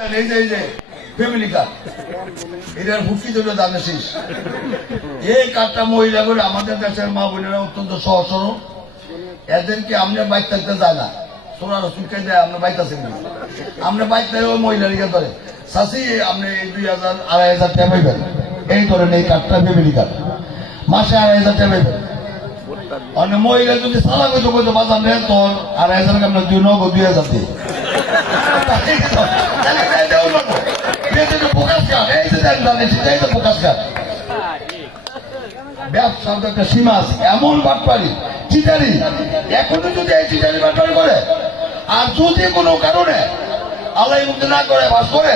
Family card এটার ভুক্তি দিল দামে শেষ। এই কার্ডটা মহিলা করে আমাদের দেশের মা বোনেরা অত্যন্ত সহজ সরল, এদেরকে আমরা বাইক থাকতে যায় না, সোনার চুলকে দেয় আমরা বাইতাছেন আমরা বাইক থাকলে ওই মহিলারিকে ধরে চাষি আপনি 2000 2500 টাকা পাইবেন, এই ধরেন এই কার্ডটা ফ্যামিলি কার্ড মাসে 2500 টাকা পাইবেন। অন্য মহিলা যদি সালা করতে করতে বাজার নেন তোর 2500 আপনার 2000 দিয়ে ব্যবসার একটা সীমা আছে, এমন বাটপারি চিটারি এখনো যদি এই চিটারি বাটপারি করে আর যদি কোনো কারণে আল্লাহ মুক্তি না করে বাস করে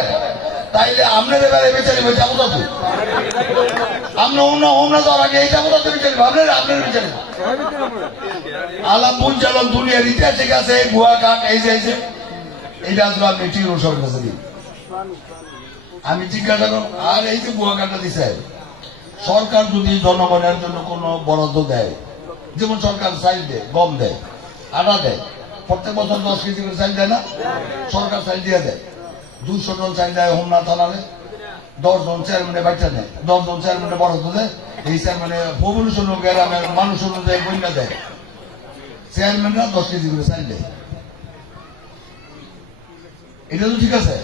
তাইলে আপনাদের বেড়ে বেচারি বেঁচে যাবো তো আমরা অন্য অন্য যাওয়ার আগে এই যাবো তো বেচারি ভাবলেন আপনার বেচারি আল্লাহ পঞ্চালন দুনিয়ার ইতিহাসে গেছে ভুয়া কাঠ এই যে এইটা আসলে আপনি ঠিক সবার কাছে দিন। আমি জিজ্ঞাসা করব আর এই যে ভুয়া কাঠটা দিছে সরকার যদি জনগণের জন্য কোনো বরাদ্দ দেয়, যেমন সরকার চাল দেয়, গম দেয়, আটা দেয়, প্রত্যেক বছর 10 কেজি করে চাল দেয় না, সরকার চাল দিয়ে দেয়, 200 টন চাল দেয় হোমনা থানারে, 10 জন চেয়ারম্যানে বাচ্চা নেয়, 10 জন চেয়ারম্যানে বরাদ্দ দেয়, এই চেয়ারম্যানে পপুলেশন গ্রামের মানুষ অনুযায়ী বন্যা দেয়, চেয়ারম্যানরা 10 কেজি করে চাল দেয়। এটা তো ঠিক আছে,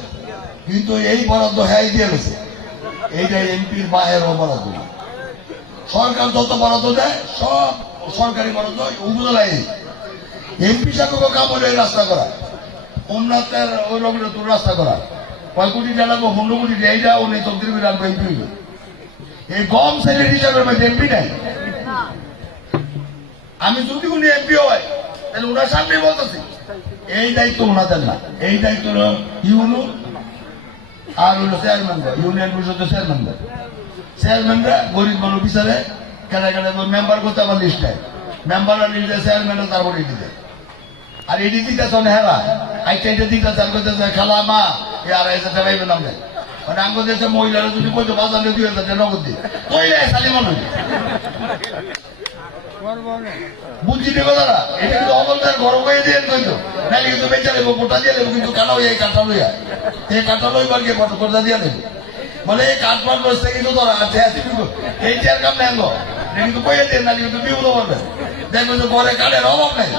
কিন্তু এই বরাদ্দ হ্যাঁ দিয়ে গেছে, এইটা এমপির বাইরেও বরাদ্দ। সরকার যত বরাদ্দ দেয় সব সরকারি বরাদ্দ উপজেলায়, এমপি সাহেব কাম হলে রাস্তা করা, উন্নতের ওই রকম রাস্তা করা, কয় কোটি টাকা লাগবে 15 কোটি এইটা উনি তকদির করে রাখবো এমপি। এই গম সেলের হিসাবের মধ্যে এমপি নাই। আমি যদি উনি এমপি হয় তাহলে ওনার সামনে বলতেছি এই দায়িত্ব ওনাদের না, এই দায়িত্ব ইউনো আর হলো চেয়ারম্যান, ইউনিয়ন পরিষদের চেয়ারম্যানরা গরিব মানুষ বিচারে কেনা কেনা মেম্বার করতে আবার লিস্ট নেয়, মেম্বাররা লিস্টে চেয়ারম্যানরা তারপর এটি দেয়। আর এটি দিতেছে হেরা আইটা এটা দিতে চাল করতেছে খালা মা এই 2500 টাকা পাইবেন আমাদের, মানে আঙ্গ দেশে মহিলারা যদি কইতো বাজারে 2000 টাকা নগদ দিয়ে ওই সালি মানুষ বুঝছি দেবো দাদা, এটা কিন্তু অবস্থার গরম হয়ে দিয়ে কইতো নাহলে কিন্তু বেচা দেবো গোটা দিয়ে দেবো, কিন্তু কালো এই কাঠা লইয়া এই কাঠা লইবার গিয়ে গোটা দিয়ে দেবো বলে এই কাঠ পাট বসতে কিন্তু ধরা আছে এই চেয়ার কাম নেন কিন্তু কইয়া দেন না কিন্তু বিপদ করবে, দেখবে যে ঘরে কাঠের অভাব নেই,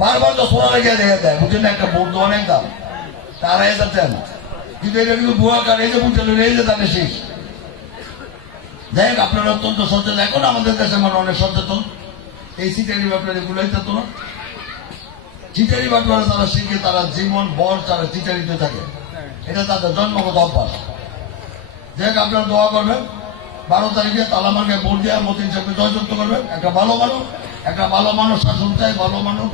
বারবার তো সোনা লেগে দেখে দেয় বুঝছেন না, একটা বোর্ড অনেক দাম 2500 টাকা না, কিন্তু এটা কিন্তু ভুয়া কাঠ এই যে বুঝছেন এই যে দামে শেষ। যাই হোক আপনারা অত্যন্ত সচেতন, এখন আমাদের দেশের মানুষ অনেক সচেতন, এই চিটারি বাটপারি গুলোই তো না, চিটারি বাটপারা তারা শিখে তারা জীবন ভর তারা চিটারিতে থাকে, এটা তাদের জন্মগত অভ্যাস। যাই হোক আপনারা দোয়া করবেন 12 তারিখে তালামাকে ভোট দেওয়া মতিন সাহেবকে জয়যুক্ত করবেন, একটা ভালো মানুষ শাসন চাই, ভালো মানুষ